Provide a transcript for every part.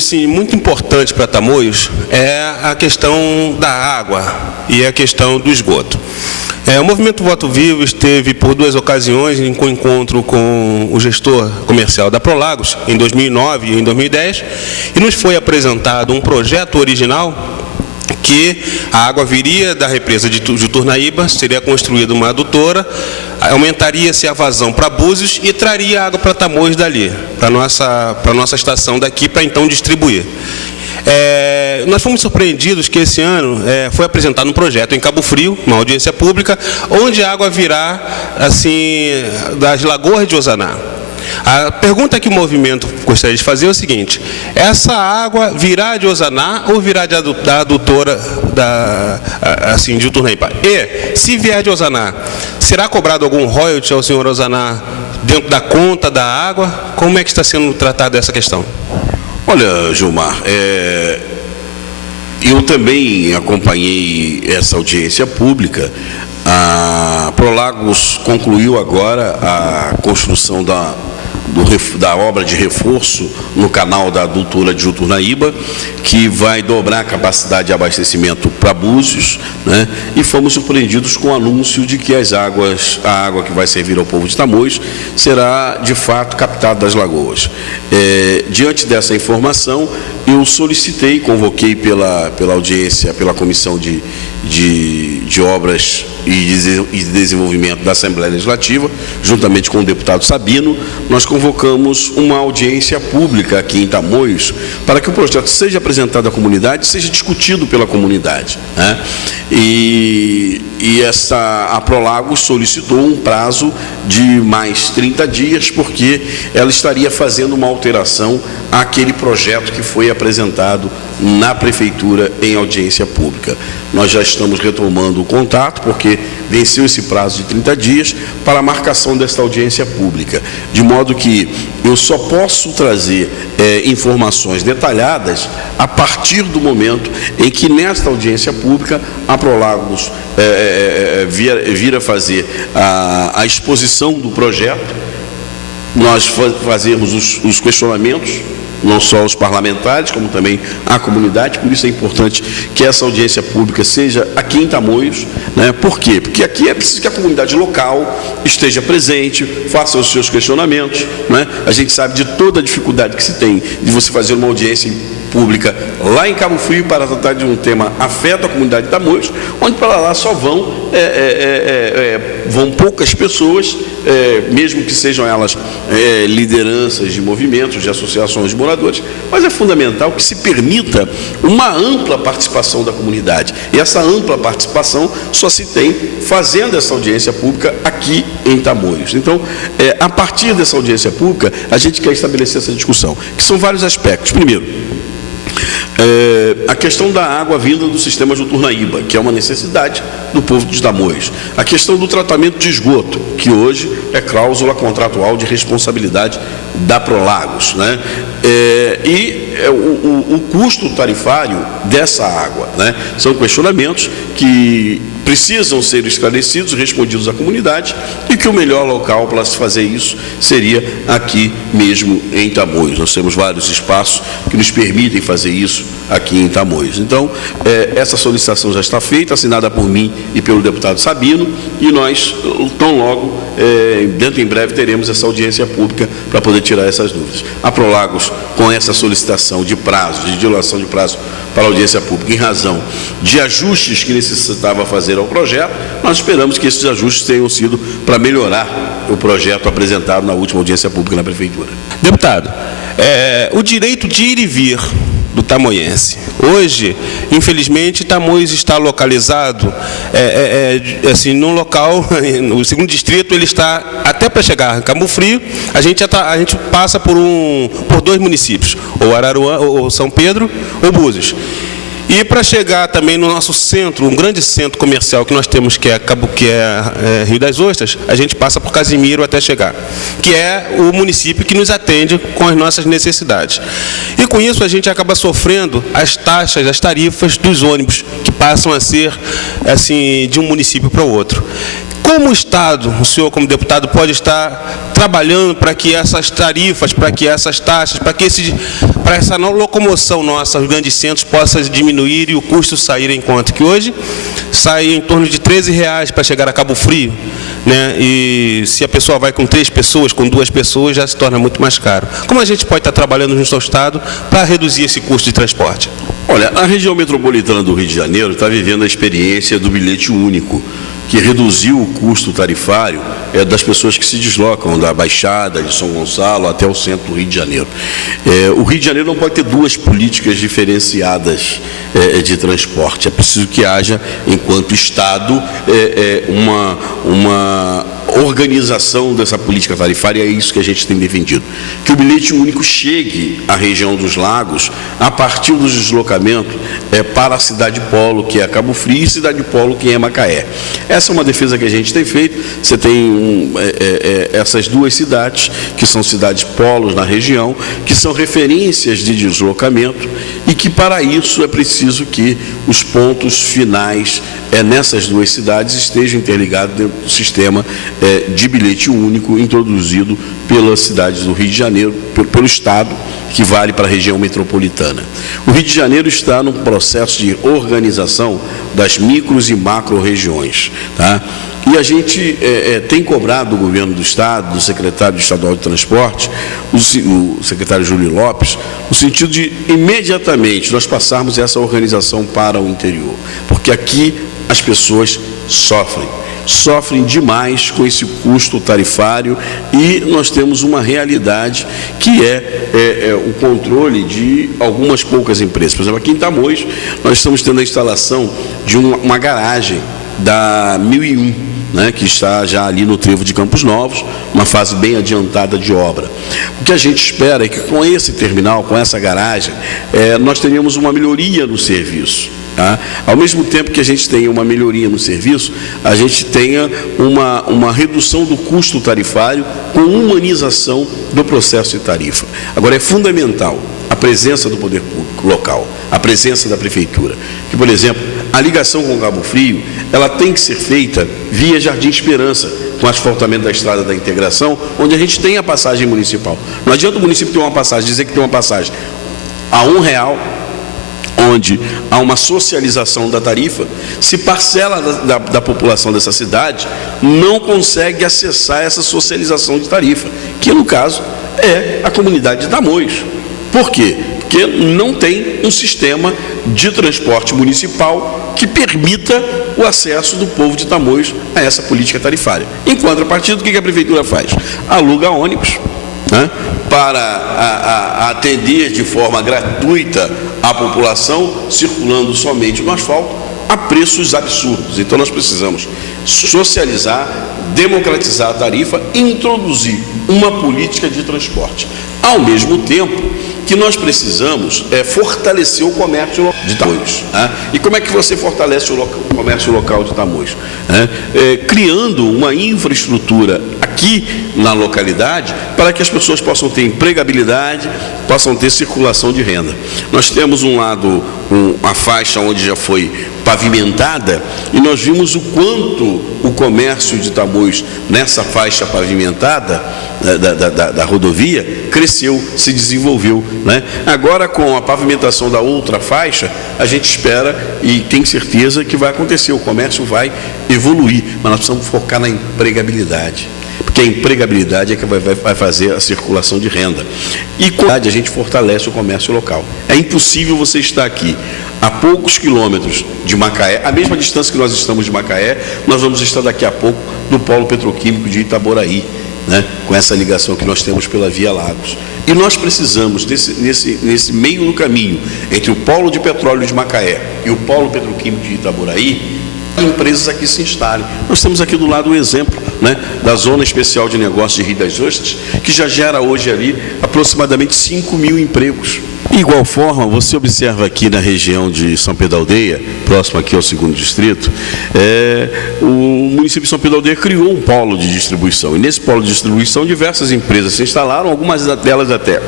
sim, muito importante para Tamoios é a questão da água e a questão do esgoto. O Movimento Voto Vivo esteve por 2 ocasiões em encontro com o gestor comercial da Prolagos, em 2009 e em 2010, e nos foi apresentado um projeto original que a água viria da represa de Juturnaíba, seria construída uma adutora, aumentaria-se a vazão para Búzios e traria água para Tamoios dali, para a nossa estação daqui, para então distribuir. Nós fomos surpreendidos que esse ano foi apresentado um projeto em Cabo Frio, uma audiência pública, onde a água virá assim, das lagoas de Osaná. A pergunta que o movimento gostaria de fazer é o seguinte: essa água virá de Osaná ou virá da adutora assim, de Juturnaíba? E, se vier de Osaná, será cobrado algum royalty ao senhor Osaná dentro da conta da água? Como é que está sendo tratada essa questão? Olha, Gilmar, eu também acompanhei essa audiência pública. A Prolagos concluiu agora a construção da obra de reforço no canal da adutora de Juturnaíba, que vai dobrar a capacidade de abastecimento para Búzios, né? E fomos surpreendidos com o anúncio de que a água que vai servir ao povo de Tamoios será, de fato, captada das lagoas. Diante dessa informação, eu solicitei, convoquei pela audiência, pela Comissão de Obras e Desenvolvimento da Assembleia Legislativa, juntamente com o deputado Sabino, nós convocamos uma audiência pública aqui em Tamoios para que o projeto seja apresentado à comunidade, seja discutido pela comunidade, né? E a Prolagos solicitou um prazo de mais 30 dias, porque ela estaria fazendo uma alteração àquele projeto que foi apresentado na Prefeitura em audiência pública. Nós já estamos retomando o contato, porque venceu esse prazo de 30 dias para a marcação desta audiência pública, de modo que eu só posso trazer informações detalhadas a partir do momento em que, nesta audiência pública, a Prolagos vir a fazer a exposição do projeto, nós fazemos os questionamentos, não só os parlamentares, como também a comunidade. Por isso é importante que essa audiência pública seja aqui em Tamoios, né? Por quê? Porque aqui é preciso que a comunidade local esteja presente, faça os seus questionamentos, né? A gente sabe de toda a dificuldade que se tem de você fazer uma audiência pública lá em Cabo Frio para tratar de um tema afeta a comunidade de Tamoios, onde para lá só vão poucas pessoas, mesmo que sejam elas lideranças de movimentos, de associações de moradores, mas é fundamental que se permita uma ampla participação da comunidade. E essa ampla participação só se tem fazendo essa audiência pública aqui em Tamoios. Então, a partir dessa audiência pública, a gente quer estabelecer essa discussão, que são vários aspectos. Primeiro, a questão da água vinda do sistema Juturnaíba, que é uma necessidade do povo de Tamoios. A questão do tratamento de esgoto, que hoje é cláusula contratual de responsabilidade da Prolagos, né? O custo tarifário dessa água, né? São questionamentos que precisam ser esclarecidos, respondidos à comunidade, e que o melhor local para se fazer isso seria aqui mesmo em Tamoios. Nós temos vários espaços que nos permitem fazer isso aqui em Tamoios. Então, essa solicitação já está feita, assinada por mim e pelo deputado Sabino, e nós, tão logo, dentro em breve, teremos essa audiência pública para poder tirar essas dúvidas. A Prolagos, com essa solicitação de prazo, de dilação de prazo para a audiência pública, em razão de ajustes que necessitava fazer ao projeto, nós esperamos que esses ajustes tenham sido para melhorar o projeto apresentado na última audiência pública na Prefeitura. Deputado, o direito de ir e vir do tamoiense. Hoje, infelizmente, Tamoios está localizado assim, num local, no segundo distrito, ele está, até para chegar em Cabo Frio, a gente passa por 2 municípios, ou Araruama, ou São Pedro, ou Búzios. E para chegar também no nosso centro, um grande centro comercial que nós temos, que é Rio das Ostras, a gente passa por Casimiro até chegar, que é o município que nos atende com as nossas necessidades. E com isso a gente acaba sofrendo as taxas, as tarifas dos ônibus, que passam a ser assim, de um município para o outro. Como o Estado, o senhor como deputado, pode estar trabalhando para que essas tarifas, para que essas taxas, para que para essa locomoção nossa aos grandes centros possa diminuir e o custo sair em conta, que hoje sai em torno de R$13 para chegar a Cabo Frio, né? E se a pessoa vai com 3 pessoas, com 2 pessoas, já se torna muito mais caro. Como a gente pode estar trabalhando junto ao Estado para reduzir esse custo de transporte? Olha, a região metropolitana do Rio de Janeiro está vivendo a experiência do bilhete único, que reduziu o custo tarifário das pessoas que se deslocam da Baixada de São Gonçalo até o centro do Rio de Janeiro. O Rio de Janeiro não pode ter 2 políticas diferenciadas de transporte. É preciso que haja, enquanto Estado, uma organização dessa política tarifária, é isso que a gente tem defendido. Que o bilhete único chegue à região dos lagos a partir dos deslocamentos para a cidade polo, que é Cabo Frio, e cidade polo, que é Macaé. Essa é uma defesa que a gente tem feito. Você tem essas 2 cidades, que são cidades polos na região, que são referências de deslocamento e que, para isso, é preciso que os pontos finais nessas 2 cidades estejam interligados dentro do sistema de bilhete único introduzido pelas cidades do Rio de Janeiro, pelo Estado, que vale para a região metropolitana. O Rio de Janeiro está num processo de organização das micros e macro-regiões, tá? E a gente tem cobrado do governo do Estado, do secretário estadual de Transporte, o secretário Júlio Lopes, no sentido de, imediatamente, nós passarmos essa organização para o interior. Porque aqui as pessoas sofrem demais com esse custo tarifário e nós temos uma realidade que é o controle de algumas poucas empresas. Por exemplo, aqui em Tamoios, nós estamos tendo a instalação de uma garagem da 1001, né, que está já ali no trevo de Campos Novos, uma fase bem adiantada de obra. O que a gente espera é que com esse terminal, com essa garagem, nós tenhamos uma melhoria no serviço. Tá? Ao mesmo tempo que a gente tenha uma melhoria no serviço, a gente tenha uma redução do custo tarifário com humanização do processo de tarifa. Agora, é fundamental a presença do poder público local, a presença da prefeitura. Que, por exemplo, a ligação com Cabo Frio, ela tem que ser feita via Jardim Esperança, com asfaltamento da Estrada da Integração, onde a gente tem a passagem municipal. Não adianta o município ter uma passagem, dizer que tem uma passagem a R$1, onde há uma socialização da tarifa, se parcela da população dessa cidade não consegue acessar essa socialização de tarifa, que no caso é a comunidade de Tamoios. Por quê? Porque não tem um sistema de transporte municipal que permita o acesso do povo de Tamoios a essa política tarifária. Em contrapartida, o que a prefeitura faz? Aluga ônibus, né, para atender de forma gratuita a população, circulando somente no asfalto, a preços absurdos. Então, nós precisamos socializar, democratizar a tarifa e introduzir uma política de transporte. Ao mesmo tempo que nós precisamos fortalecer o comércio de Tamoios. E como é que você fortalece o comércio local de Tamoios? Criando uma infraestrutura aqui na localidade para que as pessoas possam ter empregabilidade, possam ter circulação de renda. Nós temos um lado, a faixa onde já foi pavimentada, e nós vimos o quanto o comércio de Tamoios nessa faixa pavimentada da rodovia cresceu, se desenvolveu, né? Agora, com a pavimentação da outra faixa, a gente espera e tem certeza que vai acontecer, o comércio vai evoluir, mas nós precisamos focar na empregabilidade, porque a empregabilidade é que vai fazer a circulação de renda. E com a gente fortalece o comércio local. É impossível você estar aqui a poucos quilômetros de Macaé, a mesma distância que nós estamos de Macaé, nós vamos estar daqui a pouco no polo petroquímico de Itaboraí, né, com essa ligação que nós temos pela Via Lagos. E nós precisamos, nesse meio do caminho, entre o polo de petróleo de Macaé e o polo petroquímico de Itaboraí, empresas aqui se instalem. Nós temos aqui do lado o exemplo, né, da Zona Especial de Negócios de Rio das Ostras, que já gera hoje ali aproximadamente 5.000 empregos. De igual forma, você observa aqui na região de São Pedro da Aldeia, próximo aqui ao 2º distrito, o município de São Pedro da Aldeia criou um polo de distribuição. E nesse polo de distribuição, diversas empresas se instalaram, algumas delas até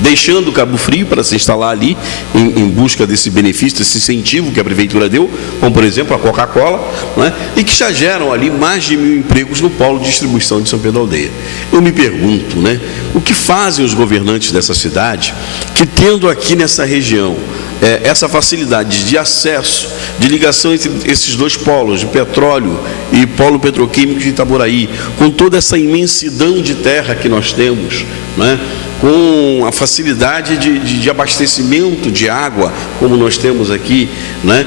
deixando Cabo Frio para se instalar ali em busca desse benefício, desse incentivo que a Prefeitura deu, como por exemplo a Coca-Cola, né? E que já geram ali mais de 1.000 empregos no polo de distribuição de São Pedro da Aldeia. Eu me pergunto, né, o que fazem os governantes dessa cidade, que tendo aqui nessa região essa facilidade de acesso, de ligação entre esses dois polos, de petróleo e polo petroquímico de Itaboraí, com toda essa imensidão de terra que nós temos, né? Com a facilidade de abastecimento de água, como nós temos aqui, né?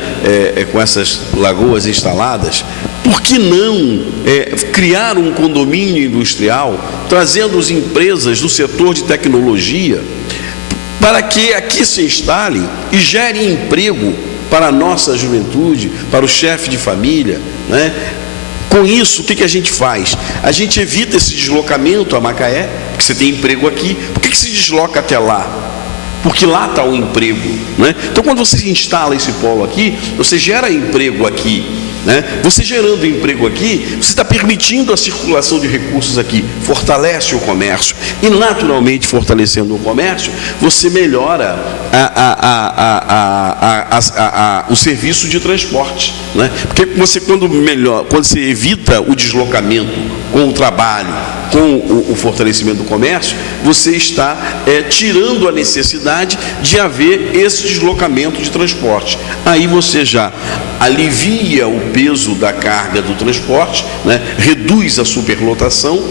Com essas lagoas instaladas, por que não criar um condomínio industrial, trazendo as empresas do setor de tecnologia, para que aqui se instalem e gerem emprego para a nossa juventude, para o chefe de família, né? Com isso, o que a gente faz? A gente evita esse deslocamento a Macaé, porque você tem emprego aqui. Por que se desloca até lá? Porque lá está o emprego, né? Então, quando você instala esse polo aqui, você gera emprego aqui, né? Você gerando emprego aqui, você está permitindo a circulação de recursos aqui, fortalece o comércio. E, naturalmente, fortalecendo o comércio, você melhora o serviço de transporte, né? Porque você, quando você evita o deslocamento com o trabalho, com o fortalecimento do comércio, você está tirando a necessidade de haver esse deslocamento de transporte. Aí você já alivia o peso da carga do transporte, né? Reduz a superlotação,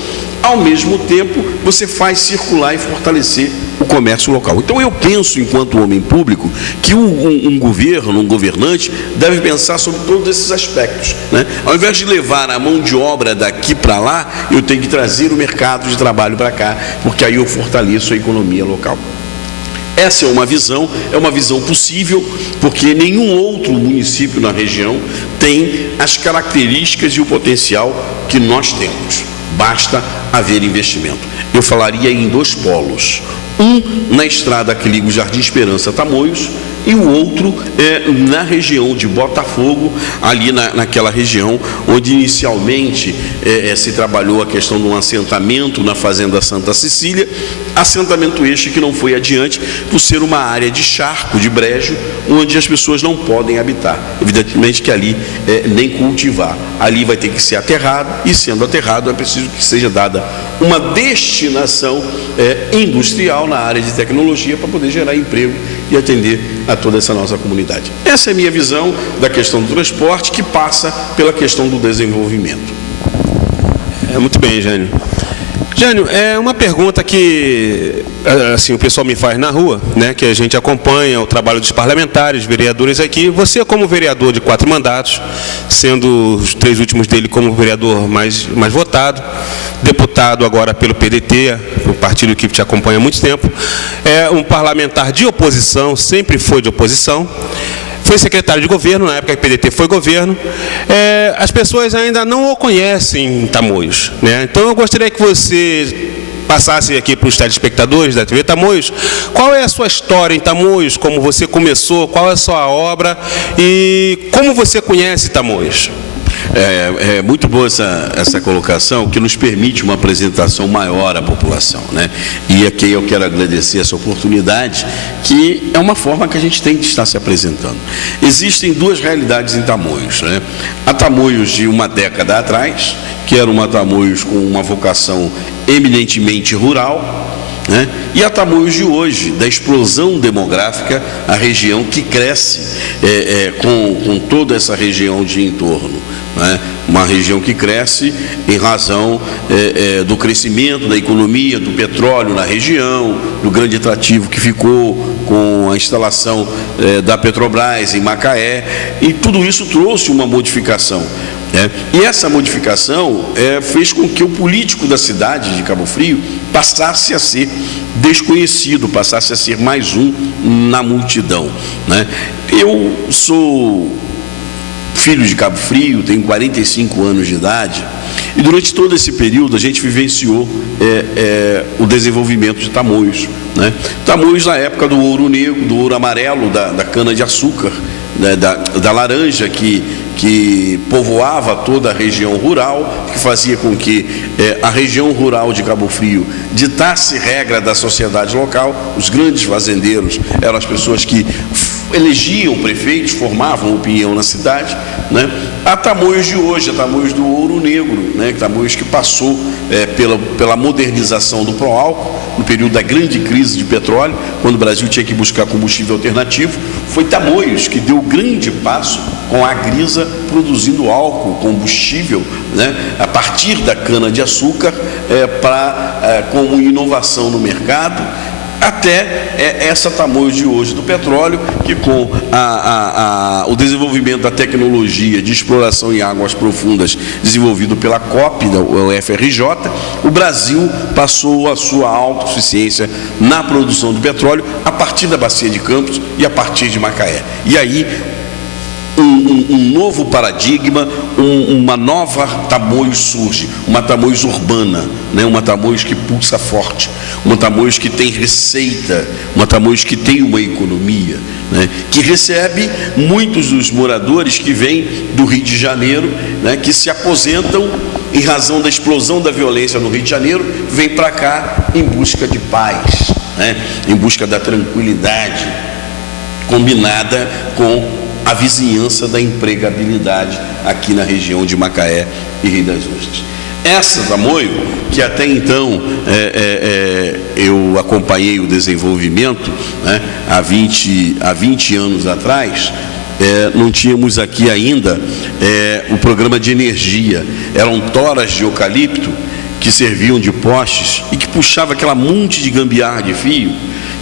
ao mesmo tempo você faz circular e fortalecer o comércio local. Então eu penso, enquanto homem público, que um governo, um governante, deve pensar sobre todos esses aspectos, né? Ao invés de levar a mão de obra daqui para lá, eu tenho que trazer o mercado de trabalho para cá, porque aí eu fortaleço a economia local. Essa é uma visão possível, porque nenhum outro município na região tem as características e o potencial que nós temos. Basta haver investimento. Eu falaria em dois polos. Um na estrada que liga o Jardim Esperança a Tamoios, e o outro na região de Botafogo, ali naquela região onde inicialmente se trabalhou a questão de um assentamento na Fazenda Santa Cecília, assentamento este que não foi adiante por ser uma área de charco, de brejo, onde as pessoas não podem habitar. Evidentemente que ali nem cultivar. Ali vai ter que ser aterrado, e sendo aterrado é preciso que seja dada uma destinação industrial na área de tecnologia para poder gerar emprego e atender a toda essa nossa comunidade. Essa é a minha visão da questão do transporte, que passa pela questão do desenvolvimento. Muito bem, Jânio. Jânio, é uma pergunta que assim, o pessoal me faz na rua, né, que a gente acompanha o trabalho dos parlamentares, vereadores aqui. Você, como vereador de 4 mandatos, sendo os 3 últimos dele como vereador mais votado, deputado agora pelo PDT, o partido que te acompanha há muito tempo, é um parlamentar de oposição, sempre foi de oposição, foi secretário de governo, na época que o PDT foi governo. As pessoas ainda não o conhecem em Tamoios, né? Então eu gostaria que você passasse aqui para os telespectadores da TV Tamoios, qual é a sua história em Tamoios, como você começou, qual é a sua obra e como você conhece Tamoios? É muito boa essa colocação, que nos permite uma apresentação maior à população, né? E aqui eu quero agradecer essa oportunidade, que é uma forma que a gente tem de estar se apresentando. Existem 2 realidades em Tamoios, né? A Tamoios de uma década atrás, que era uma Tamoios com uma vocação eminentemente rural, né? E a Tamoios de hoje, da explosão demográfica, a região que cresce com toda essa região de entorno, né? Uma região que cresce em razão do crescimento da economia, do petróleo na região, do grande atrativo que ficou com a instalação da Petrobras em Macaé, e tudo isso trouxe uma modificação. E essa modificação fez com que o político da cidade de Cabo Frio passasse a ser desconhecido, passasse a ser mais um na multidão, né? Eu sou filho de Cabo Frio, tenho 45 anos de idade, e durante todo esse período a gente vivenciou o desenvolvimento de Tamoios, né? Tamoios na época do ouro negro, do ouro amarelo, da cana-de-açúcar, né, da laranja que que povoava toda a região rural, que fazia com que a região rural de Cabo Frio ditasse regra da sociedade local. Os grandes fazendeiros eram as pessoas que elegiam prefeitos, formavam opinião na cidade, né? A Tamoios de hoje, a Tamoios do Ouro Negro, né? Tamoios que passou pela modernização do Proálcool, no período da grande crise de petróleo, quando o Brasil tinha que buscar combustível alternativo. Foi Tamoios que deu o grande passo com a Grisa produzindo álcool, combustível, né? A partir da cana-de-açúcar, como inovação no mercado, até essa Tamoios de hoje do petróleo, que com o desenvolvimento da tecnologia de exploração em águas profundas desenvolvido pela COP, da UFRJ, o Brasil passou a sua autossuficiência na produção do petróleo a partir da Bacia de Campos e a partir de Macaé. E aí um novo paradigma, uma nova Tamoios surge, uma Tamoios urbana, né? Uma Tamoios que pulsa forte, uma Tamoios que tem receita, uma Tamoios que tem uma economia, né? Que recebe muitos dos moradores que vêm do Rio de Janeiro, né? Que se aposentam em razão da explosão da violência no Rio de Janeiro, vêm para cá em busca de paz, né? Em busca da tranquilidade, combinada com a vizinhança da empregabilidade aqui na região de Macaé e Rio das Ostras. Essa Tamoio, que até então eu acompanhei o desenvolvimento, né, há 20 anos atrás, não tínhamos aqui ainda o programa de energia. Eram toras de eucalipto que serviam de postes e que puxava aquela monte de gambiarra de fio,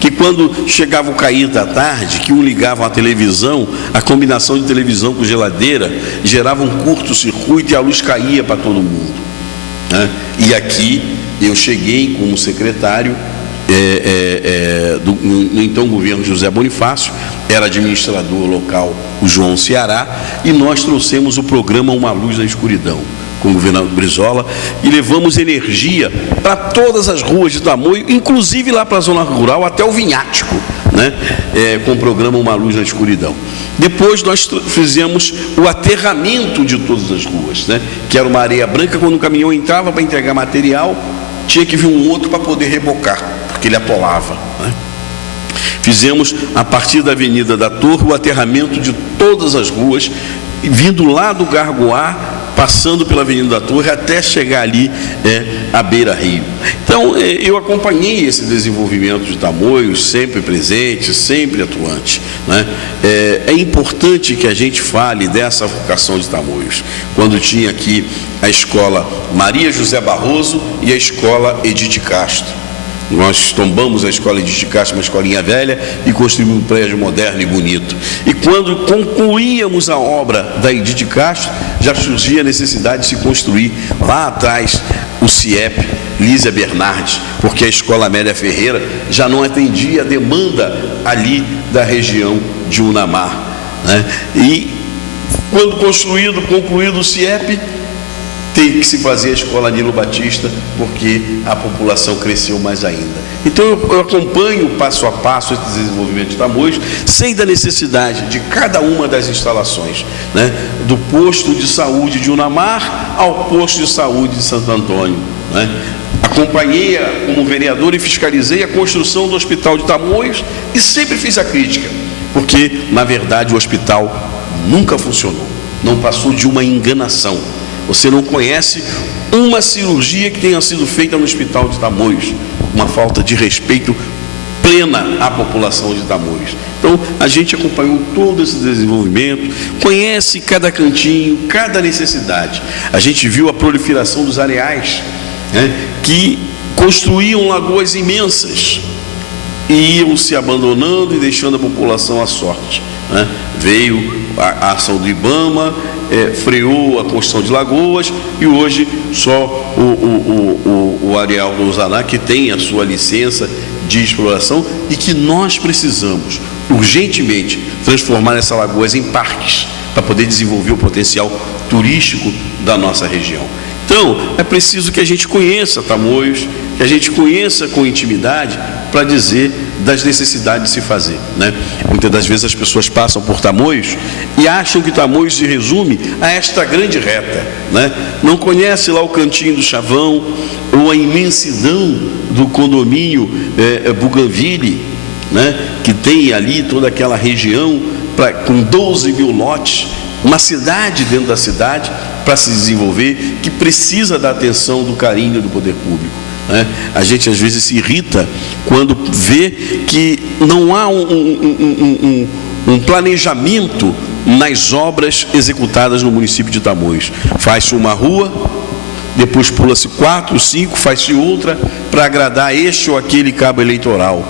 que quando chegava o cair da tarde, que ligavam a televisão, a combinação de televisão com geladeira gerava um curto-circuito e a luz caía para todo mundo, né? E aqui eu cheguei como secretário no então governo de José Bonifácio, era administrador local o João Ceará, e nós trouxemos o programa Uma Luz na Escuridão com o governador Brizola, e levamos energia para todas as ruas de Tamoio, inclusive lá para a zona rural, até o Vinhático, né? Com o programa Uma Luz na Escuridão. Depois nós fizemos o aterramento de todas as ruas, né? Que era uma areia branca. Quando o caminhão entrava para entregar material, tinha que vir um outro para poder rebocar, porque ele atolava, né? Fizemos, a partir da Avenida da Torre, o aterramento de todas as ruas, vindo lá do Gargoá, passando pela Avenida da Torre, até chegar ali à Beira-Rio. Então, eu acompanhei esse desenvolvimento de Tamoios, sempre presente, sempre atuante, né? É importante que a gente fale dessa vocação de Tamoios, quando tinha aqui a escola Maria José Barroso e a escola Edith Castro. Nós tombamos a escola Edith Castro, uma escolinha velha, e construímos um prédio moderno e bonito. E quando concluíamos a obra da Edith Castro, já surgia a necessidade de se construir lá atrás o CIEP Lísia Bernardes, porque a escola Amélia Ferreira já não atendia a demanda ali da região de Unamar, né? E quando concluído o CIEP, tem que se fazer a escola Nilo Batista, porque a população cresceu mais ainda. Então eu acompanho passo a passo esse desenvolvimento de Tamoios, sei da necessidade de cada uma das instalações, né? Do posto de saúde de Unamar ao posto de saúde de Santo Antônio, né? Acompanhei como vereador e fiscalizei a construção do hospital de Tamoios e sempre fiz a crítica, porque na verdade o hospital nunca funcionou, não passou de uma enganação. Você não conhece uma cirurgia que tenha sido feita no hospital de Tamoios, uma falta de respeito plena à população de Tamoios. Então, a gente acompanhou todo esse desenvolvimento, conhece cada cantinho, cada necessidade. A gente viu a proliferação dos areais, né, que construíam lagoas imensas e iam se abandonando e deixando a população à sorte, né? Veio a ação do IBAMA, freou a construção de lagoas, e hoje só o Areal do Usaná, que tem a sua licença de exploração, e que nós precisamos urgentemente transformar essas lagoas em parques para poder desenvolver o potencial turístico da nossa região. Então, é preciso que a gente conheça Tamoios, que a gente conheça com intimidade, para dizer das necessidades de se fazer, né? Muitas das vezes as pessoas passam por Tamoios e acham que Tamoios se resume a esta grande reta, né? Não conhece lá o cantinho do Chavão ou a imensidão do condomínio Bougainville, né? Que tem ali toda aquela região com 12 mil lotes, uma cidade dentro da cidade para se desenvolver, que precisa da atenção, do carinho do poder público, né? A gente às vezes se irrita quando vê que não há um planejamento nas obras executadas no município de Tamoios. Faz-se uma rua, depois pula-se 4, 5, faz-se outra para agradar este ou aquele cabo eleitoral,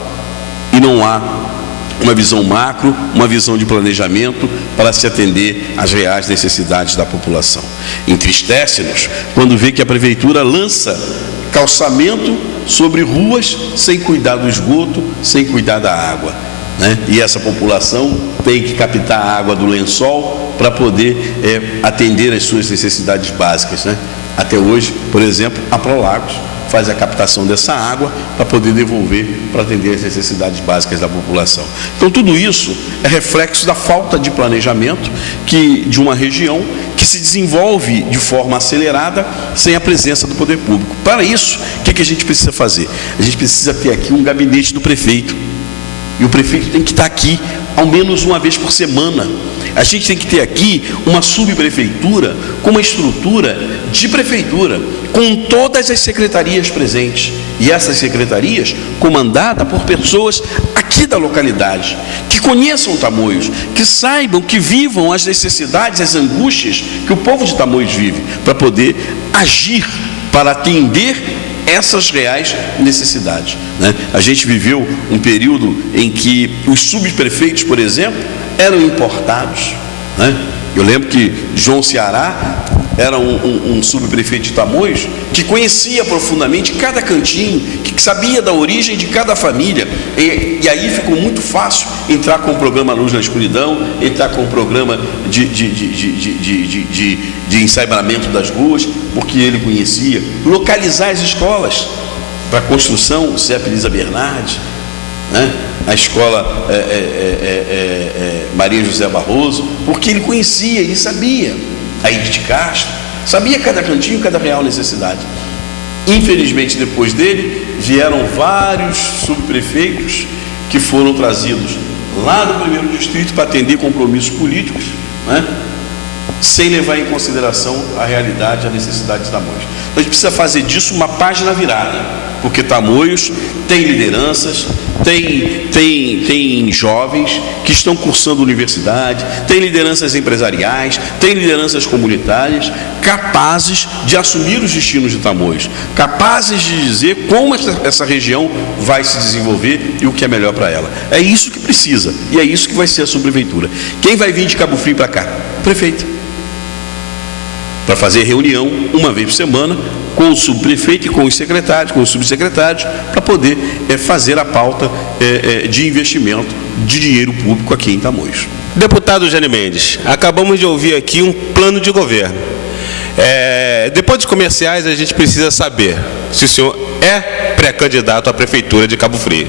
e não há uma visão macro, uma visão de planejamento para se atender às reais necessidades da população. Entristece-nos quando vê que a prefeitura lança calçamento sobre ruas sem cuidar do esgoto, sem cuidar da água, né? E essa população tem que captar a água do lençol para poder atender às suas necessidades básicas, né? Até hoje, por exemplo, a Prolagos faz a captação dessa água para poder devolver para atender às necessidades básicas da população. Então, tudo isso é reflexo da falta de planejamento de uma região que se desenvolve de forma acelerada sem a presença do poder público. Para isso, o que a gente precisa fazer? A gente precisa ter aqui um gabinete do prefeito. E o prefeito tem que estar aqui ao menos uma vez por semana. A gente tem que ter aqui uma subprefeitura com uma estrutura de prefeitura, com todas as secretarias presentes. E essas secretarias comandadas por pessoas aqui da localidade, que conheçam Tamoios, que saibam, que vivam as necessidades, as angústias que o povo de Tamoios vive, para poder agir, para atender essas reais necessidades, né? A gente viveu um período em que os subprefeitos, por exemplo, eram importados, né? Eu lembro que João Ceará era um subprefeito de Tamoios que conhecia profundamente cada cantinho, que sabia da origem de cada família, e aí ficou muito fácil entrar com o programa Luz na Escuridão, entrar com o programa de ensaiamento das ruas, porque ele conhecia, localizar as escolas para construção, o CEP Elisa Bernardes, né? A escola Maria José Barroso, porque ele conhecia, ele sabia. A Edith Castro, sabia cada cantinho, cada real necessidade. Infelizmente, depois dele, vieram vários subprefeitos que foram trazidos lá do primeiro distrito para atender compromissos políticos, né? Sem levar em consideração a realidade e a necessidade de Tamoios. Então, a gente precisa fazer disso uma página virada, porque Tamoios tem lideranças, tem jovens que estão cursando universidade, tem lideranças empresariais, tem lideranças comunitárias capazes de assumir os destinos de Tamoios, capazes de dizer como essa região vai se desenvolver e o que é melhor para ela. É isso que precisa, e é isso que vai ser a subprefeitura. Quem vai vir de Cabo Frio para cá? O prefeito. Para fazer reunião uma vez por semana com o subprefeito e com os secretários, com os subsecretários, para poder fazer a pauta de investimento de dinheiro público aqui em Tamoios. Deputado Jânio Mendes, acabamos de ouvir aqui um plano de governo. Depois dos comerciais, a gente precisa saber se o senhor é pré-candidato à Prefeitura de Cabo Frio.